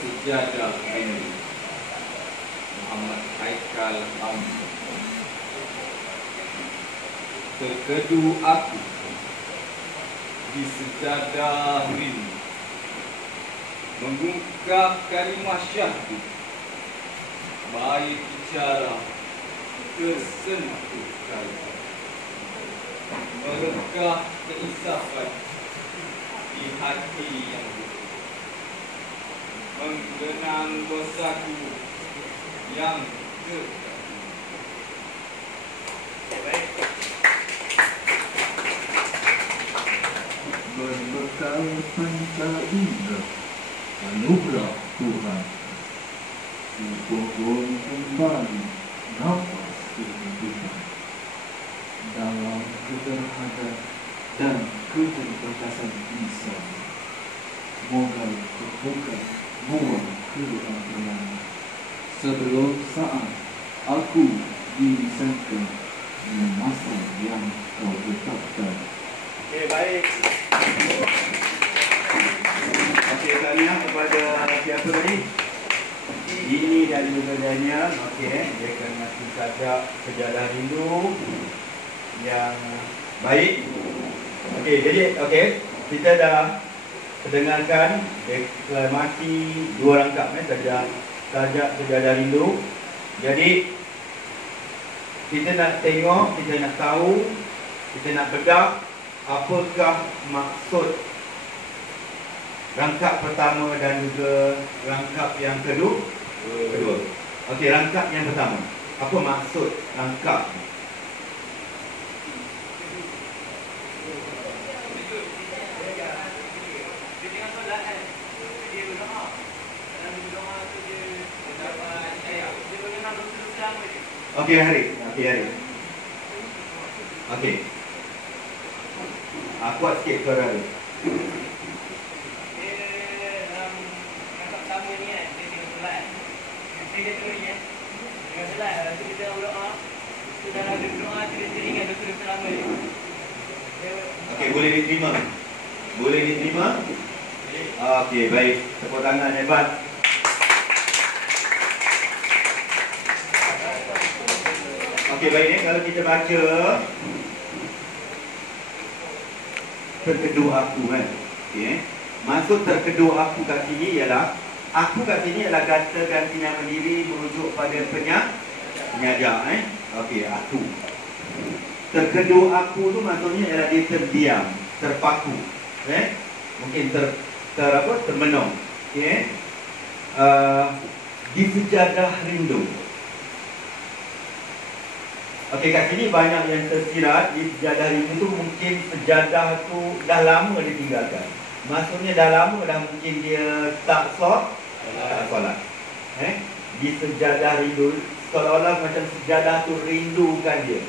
Sejadah ini Muhammad Haikal Amri. Terkedu aku di sejadah rindu, mengungkap kalimah syahdu, baik bicara tersentuh kalbu, merekah keinsafan di hati yang butuh, menggenang dosaku yang terjadi. Baik. Berbekal panca indera anugerah Tuhan, kupohon kembali nafas kehidupan dalam kederhana dan keterbatasan insan. Semoga terbuka buah keampunan sebelum saat aku disangka di masa yang kau tetapkan. Okey, baik. Okey, tahniah kepada siapa tadi? Ini dari negaranya. Okey, dia kena saja sejadah rindu yang baik. Okey, jadi kita dah mendengarkan deklamasi dua rangkap saja sejadah rindu. Jadi kita nak tengok, kita nak tahu, kita nak bedah apakah maksud rangkap pertama dan juga rangkap yang kedua. Okey, rangkap yang pertama. Apa maksud rangkap? Okey, Hari. Okey. Kuat sikit suara dia. Okey, boleh diterima? Boleh diterima? Okey, baik. Tepuk tangan hebat. Okey, baik ni kalau kita baca terkedu aku kan. Okey. Maksud terkedu aku kat sini ialah aku kat sini ialah kata ganti nama diri merujuk pada penyaja Okey, aku. Terkedu aku tu maksudnya ialah dia terdiam, terpaku. Mungkin termenung. Okey. Di sejadah rindu. Okey, kat sini banyak yang tersirat. Di sejadah rindu tu mungkin sejadah tu dah lama ditinggalkan. Maksudnya dah lama dah mungkin dia tak solat. Di sejadah rindu seolah-olah macam sejadah tu rindukan dia.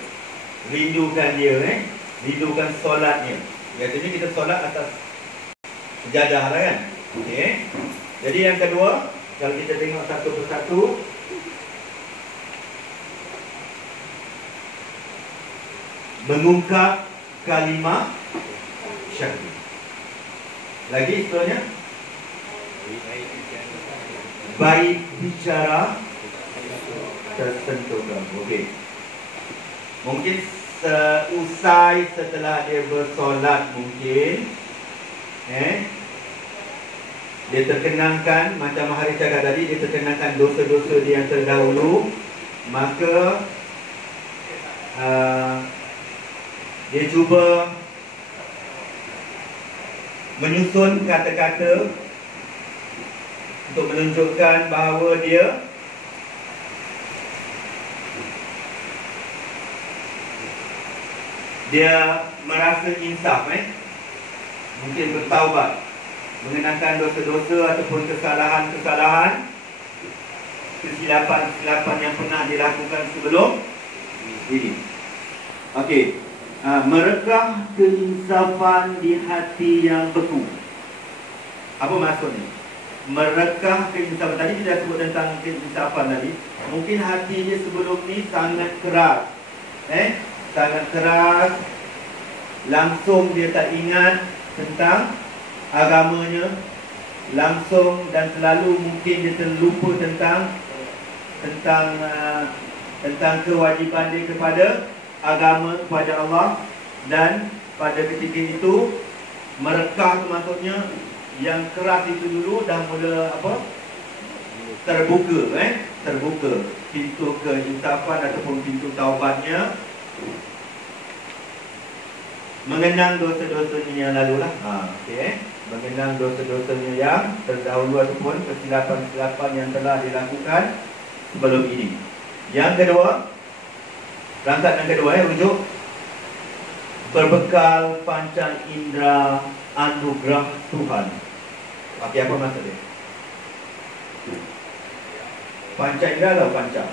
Rindukan solatnya. Biasanya kita solat atas sejadah lah kan. Okey. Jadi yang kedua, kalau kita tengok satu persatu, mengungkap kalimah syahdu. Lagi istilahnya baik bicara tersentuh. Okey. Mungkin seusai setelah dia bersolat mungkin dia terkenangkan macam Hari cakap tadi, dia terkenangkan dosa-dosa dia yang terdahulu, maka dia cuba menyusun kata-kata untuk menunjukkan bahawa dia merasa insaf, mungkin bertaubat, mengenangkan dosa-dosa ataupun kesalahan-kesalahan, kesilapan-kesilapan yang pernah dilakukan sebelum ini. Okey. Merekah keinsafan di hati yang beku. Apa maksudnya? Merekah keinsafan. Tadi kita sebut tentang keinsafan tadi. Mungkin hatinya sebelum ni sangat keras. Sangat keras. Langsung dia tak ingat tentang agamanya. langsung dan selalu mungkin dia terlupa tentang kewajiban dia kepada agama, kepada Allah. Dan pada ketika itu merekah tu maksudnya yang keras itu dulu dah mula terbuka pintu keinsafan ataupun pintu taubatnya, mengenang dosa-dosanya yang lalu lah. Mengenang dosa-dosanya yang terdahulu ataupun kesilapan-kesilapan yang telah dilakukan sebelum ini. Yang kedua, rangkaian yang kedua rujuk berbekal panca indera anugerah Tuhan. Okey, apa maksud dia? Panca indera atau panca?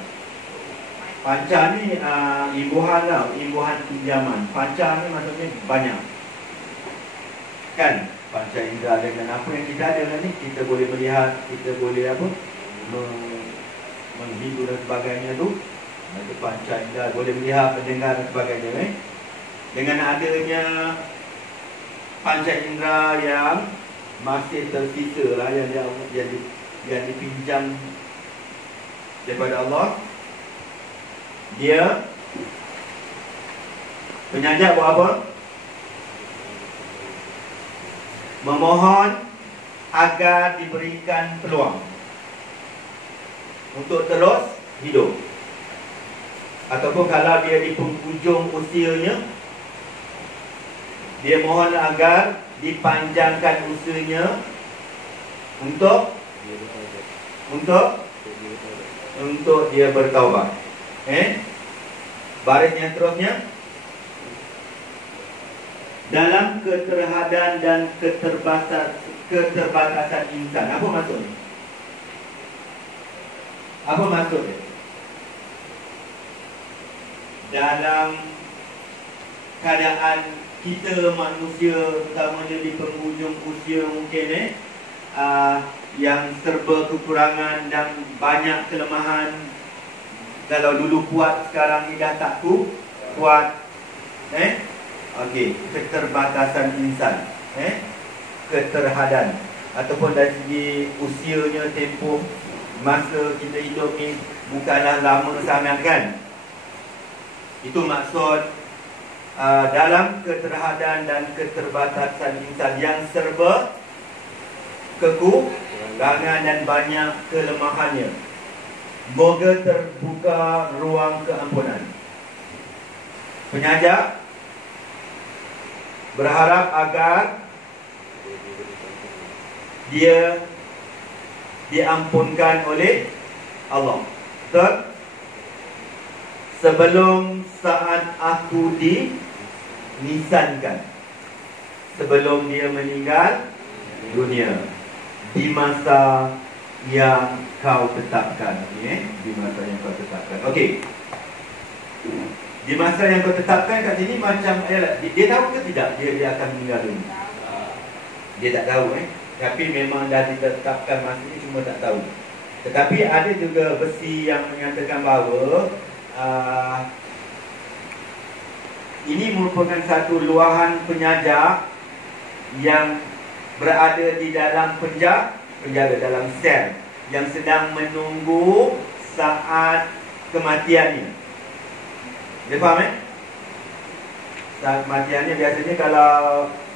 Panca ni imbuhan lah, imbuhan pinjaman. Panca ni maksudnya banyak. Kan? Panca indera dengan apa yang kita ada ni, kita boleh melihat, kita boleh menghibur dan sebagainya tu. Itu panca indera, boleh melihat, mendengar dan sebagainya. Dengan adanya panca indera yang masih tersisa lah, yang dipinjam daripada Allah, dia penyajak buat apa? Memohon agar diberikan peluang untuk terus hidup. Ataupun kalau dia di penghujung usianya, dia mohon agar dipanjangkan usianya untuk dia bertaubat. Baris yang terusnya, dalam keterhadan dan keterbatasan insan. Apa maksudnya? Apa maksudnya? Dalam keadaan kita manusia, terutamanya di penghujung usia mungkin yang serba kekurangan dan banyak kelemahan. Kalau dulu kuat, sekarang ni dah tak kuat. Okey, keterbatasan insan, keterhadan, ataupun dari segi usianya, tempoh masa kita hidup ni bukanlah lama sangat kan. Itu maksud dalam keterhadan dan keterbatasan insan yang serba kekurangan dan banyak kelemahannya, moga terbuka ruang keampunan. Penyajak berharap agar dia diampunkan oleh Allah. Sebelum saat aku dinisankan, sebelum dia meninggal dunia, di masa yang kau tetapkan. Di masa yang kau tetapkan. Okey. Di masa yang kau tetapkan kat sini macam dia tahu ke tidak dia akan meninggal dunia? Dia tak tahu tapi memang dah ditetapkan masa ini, cuma tak tahu. Tetapi ada juga versi yang menyatakan bahawa ini merupakan satu luahan penyajak yang berada di dalam penjara dalam sel yang sedang menunggu saat kematiannya. Dia faham saat kematiannya biasanya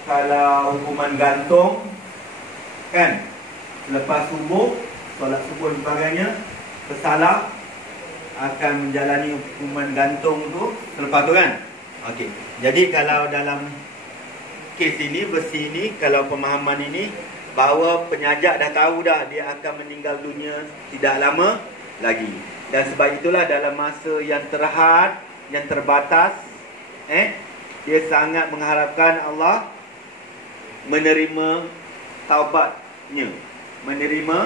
kalau hukuman gantung kan, selepas subuh, solat subuh dan sebagainya, pesalah akan menjalani hukuman gantung tu selepas tu kan. Okey. Jadi kalau dalam kes ini, versi ini, kalau pemahaman ini, bahawa penyajak dah tahu dah dia akan meninggal dunia tidak lama lagi. Dan sebab itulah dalam masa yang terhad, yang terbatas, dia sangat mengharapkan Allah menerima taubatnya, menerima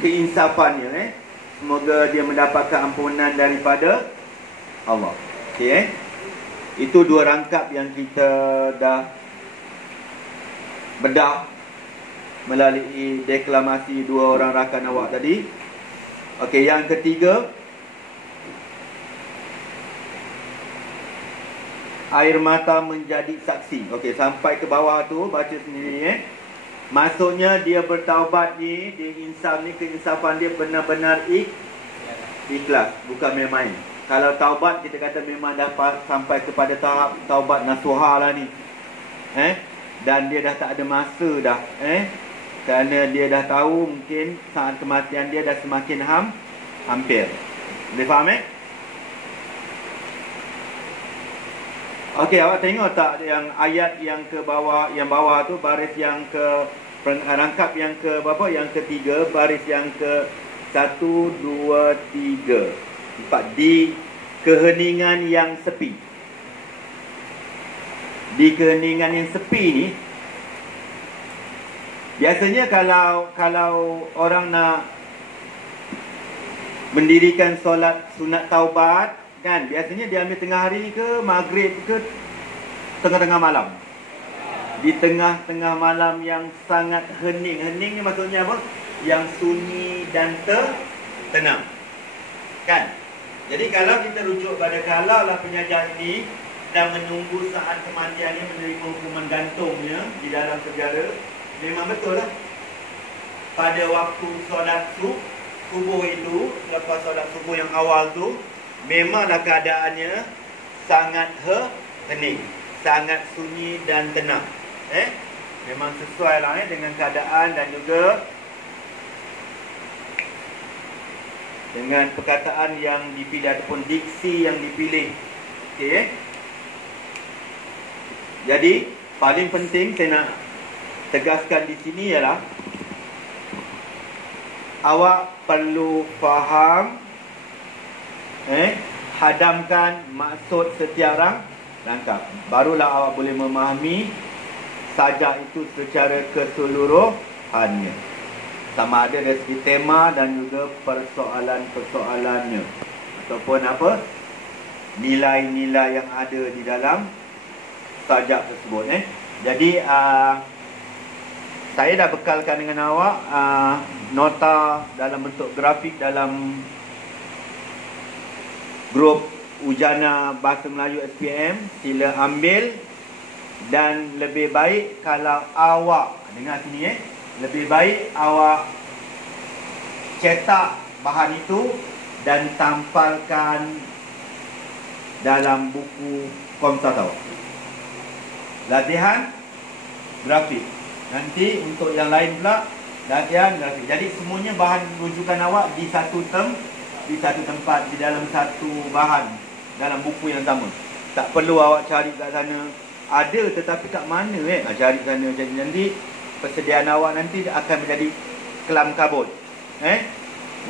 keinsafannya. Semoga dia mendapatkan ampunan daripada Allah. Okey, itu dua rangkap yang kita dah bedah melalui deklamasi dua orang rakan awak tadi. Okey, yang ketiga, air mata menjadi saksi. Okey, sampai ke bawah tu baca sendiri Maksudnya dia bertaubat ni, dia insaf ni, keinsafan dia benar-benar ikhlas, bukan main-main. Kalau taubat kita kata memang dah sampai kepada tahap taubat nasuha lah ni. Dan dia dah tak ada masa dah. Kerana dia dah tahu mungkin saat kematian dia dah semakin hampir. Boleh faham Okey, awak tengok tak yang ayat yang ke bawah, yang bawah tu baris yang ke rangkap yang ke berapa? Yang ketiga, baris yang ke 1 2 3 4 di keheningan yang sepi. Di keheningan yang sepi ni biasanya kalau orang nak mendirikan solat sunat taubat kan, biasanya dia ambil tengah hari ke maghrib ke tengah-tengah malam. Di tengah-tengah malam yang sangat hening. Hening ni maksudnya apa? Yang sunyi dan tenang. Kan? Jadi kalau kita rujuk pada kalaulah penyaja ini dan menunggu saat kematiannya menerima hukuman gantungnya di dalam penjara, memang betul lah. Pada waktu solat subuh itu, selepas solat subuh yang awal tu, memanglah keadaannya sangat hening, sangat sunyi dan tenang. Memang sesuai lah dengan keadaan dan juga dengan perkataan yang dipilih ataupun diksi yang dipilih. Okey. Jadi paling penting saya nak tegaskan di sini ialah awak perlu faham hadamkan maksud setiap rangkap. Barulah awak boleh memahami sajak itu secara keseluruhannya. Sama ada dari segi tema dan juga persoalan-persoalannya. Ataupun apa? Nilai-nilai yang ada di dalam sajak tersebut. Jadi saya dah bekalkan dengan awak nota dalam bentuk grafik dalam grup Ujana Bahasa Melayu SPM. Sila ambil. Dan lebih baik kalau awak, dengar sini lebih baik awak cetak bahan itu dan tampalkan dalam buku komsat awak. Latihan grafik. Nanti untuk yang lain pula latihan grafik. Jadi semuanya bahan rujukan awak di satu tempat, di dalam satu bahan, dalam buku yang sama. Tak perlu awak cari kat sana. Ada tetapi kat mana cari sana. Jadi nanti persediaan awak nanti akan menjadi kelam kabut.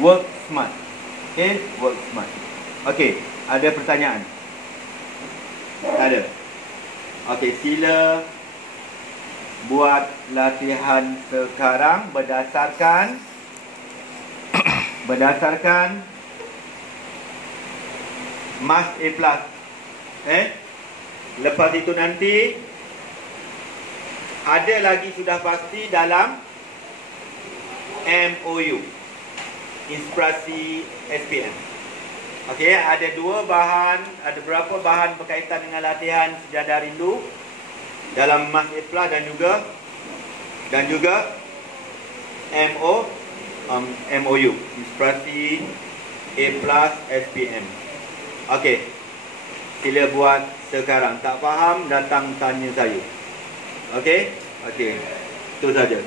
Work smart. Okay, work smart. Okay, ada pertanyaan? Ada. Okay, sila buat latihan sekarang berdasarkan Mas A+. Lepas itu nanti ada lagi sudah pasti dalam MOU, Inspirasi SPM. Okey, ada berapa bahan berkaitan dengan latihan sejadah rindu dalam Mas A+ dan juga MOU, Inspirasi A+ SPM. Okey, sila buat sekarang. Tak faham, datang tanya saya. Okey? Okey. Itu saja.